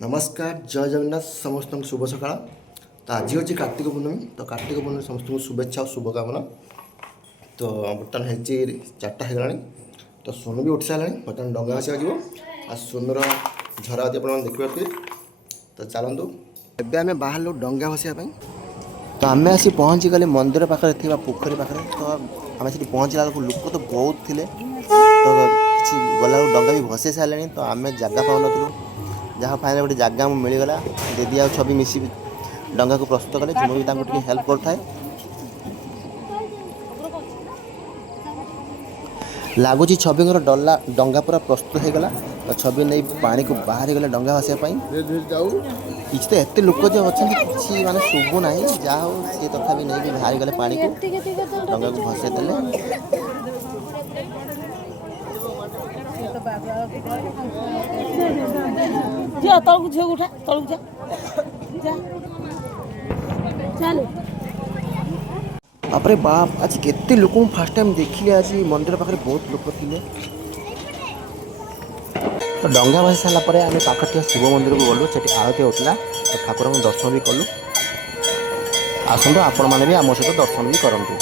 नमस्कार जय जगन्नाथ समस्त शुभ सकाळ। तो आज हूँ कार्तिक पूर्णमी। तो कार्तिक पूर्णमी समस्त शुभेच्छा और शुभकामना। तो बर्तमान है 4टा होगा। तो सोनू भी उठी सारे बर्तमान डंगा भाषा जीव आ सोनूर झरा आज आप देखिए। तो चलतु एवं आम बाहर डंगा भाषापी। तो आम आसी पहुँची गले मंदिर पाखे पोखरी पाखे। तो आम से पहुँचला बेलू लोक तो बहुत थे। तो किसी गला डंगा भी भसई सारे। तो आम जगह पाऊन जहाँ फाइनल गोटे जगह मिलगला। दीदी आ छवि मिसी डंगा को प्रस्तुत कले। झुमु भी हेल्प करता है। लगुच छवि डला डंगा पूरा प्रस्तुत हो गला। तो छवि नहीं पानी को बाहर गले डंगा भाषापी। किसी तो एत लोक जो अच्छा किसी माने शुभु ना जहाँ हो सी तथा नहीं बाहर गले पानी को डंगा को भसई देले। अरे बाप आज केते लोक फास्ट टाइम देखिले। आज मंदिर पाखे बहुत लोक थे। तो डंगा भासी सारापर आम पाखे शिव मंदिर को गलु। से आरती होता। तो ठाकुर दर्शन भी कलु। आसतु आपण मैंने भी आम सहित दर्शन भी करूँ।